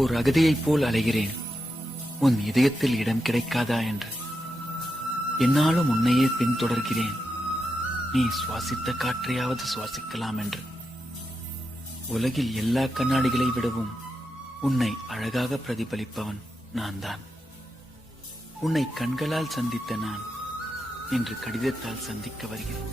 ஓர் அகதியைப் போல் அலைகிறேன், உன் இதயத்தில் இடம் கிடைக்காதா என்று. என்னாலும் உன்னையே பின்தொடர்கிறேன், நீ சுவாசித்த காற்றையாவது சுவாசிக்கலாம் என்று. உலகில் எல்லா கண்ணாடிகளை விடவும் உன்னை அழகாக பிரதிபலிப்பவன் நான் தான். உன்னை கண்களால் சந்தித்த நான் இன்று கடிதத்தால் சந்திக்க வருகிறேன்.